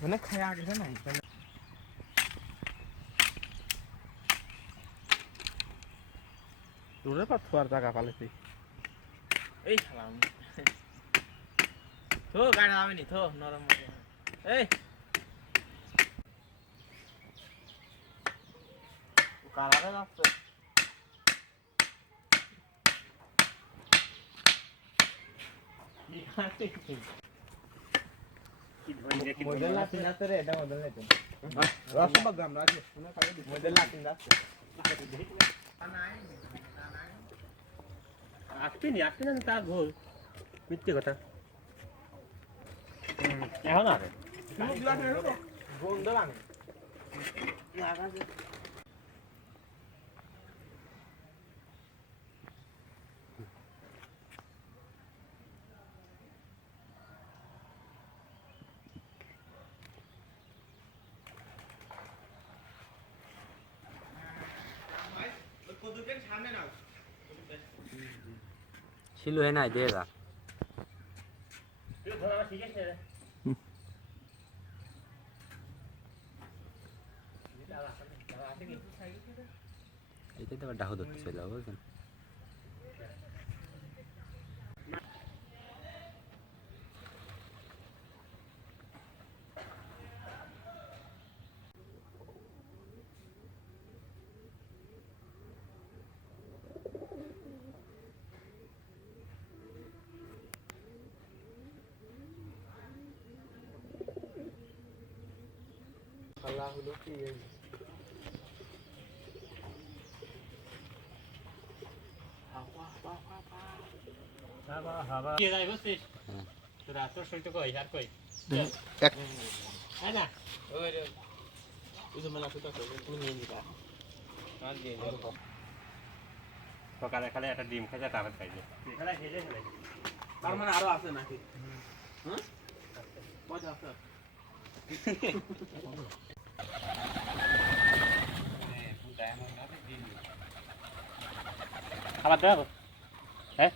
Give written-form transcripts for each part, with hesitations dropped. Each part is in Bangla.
মানে খায়া গেছে নাই তোরে পাথর জায়গা পালেছি এই খালাম থো গাড়ি আমি নি থো নরম এই কালারে যাচ্ছে মডেল লাতিন আছে রে এটা মডেল লাতিন রাসবা গ্রাম রাজে মডেল লাতিন আছে আসতে না তা গোল মিথ্যে কথা এখন আরে গন্ধ লাগে লাগাছে শিলু হে নাই দেগা এটা তো ডাহ ধরতে ছিল বুঝছেন আল্লাহ হলো কি এই হাওয়া কে যাই বসছিস তোরা তোর সইতে কই আর কই এক হ্যাঁ না ওই রে ওই যে মেলা তো তুমি নিয়ে নিবা আর দিয়ে দাও সকালে খালি একটা ডিম খাইছে তারপর খাইছে খালি খেলে খেলে তার মানে আরো আছে নাকি হ্যাঁ মজা আছে খাবার দেবো হ্যাঁ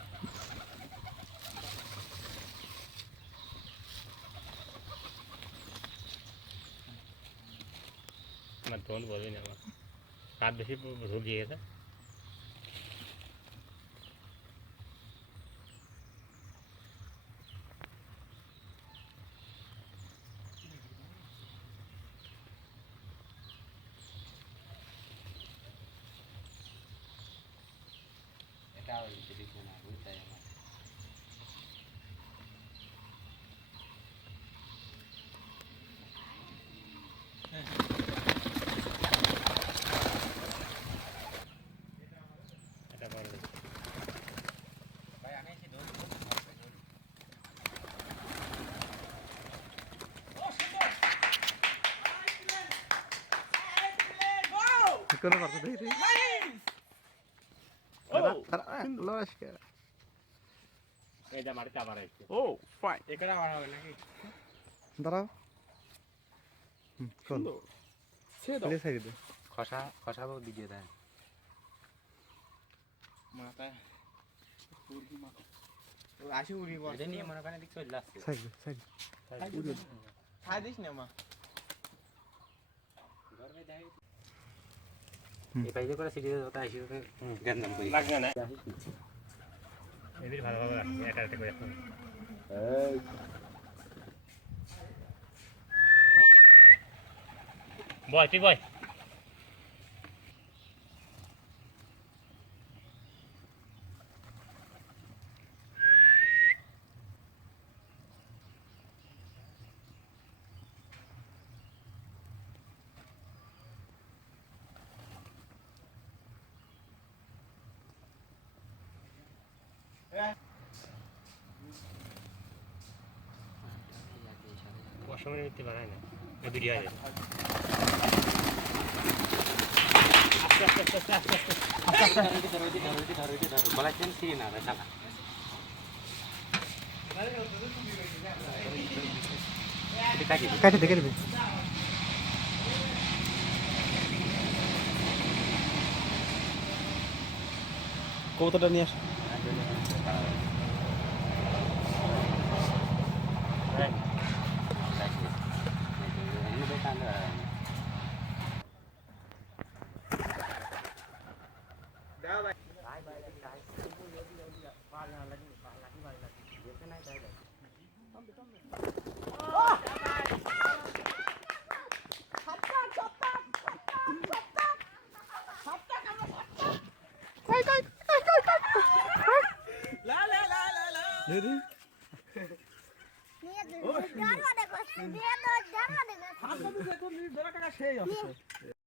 আমার তখন বলবি না আমার হাত বেশি ঢুকিয়ে গেছে কোনো কথা দেখি এটা মাটিতে আবার আসছে ও ফাইন এখানে আবার হবে নাকি দাঁড়াও কোন প্লেস সাইড দে খসা খসাবো দিয়ে দেয় মাথা পুরকি মাথা ও আসে উড়ি বল এটা নিয়ে মনে করেন দিক চলে আসছে সাইড উড়ে খাই দিস না মা এই পাইজে করে সিটি দাও আইসি ওকে গন্ধম করি লাগবে না এদিকে ভালো ভালো রাখি এটা এটা করে এই বয় তুই বয় অসময় নিতে পারায় না ভিডিও আছে আস্তে আস্তে আস্তে আস্তে আস্তে বলাছেন সিরি না রে শালা কাটে দেখে দেবে কতটা নিয়ে আসো নিয়ে তো জানো দেখো নিয়ে তো জানো দেখো হাত দিতে তো 20 টাকা সেই আছে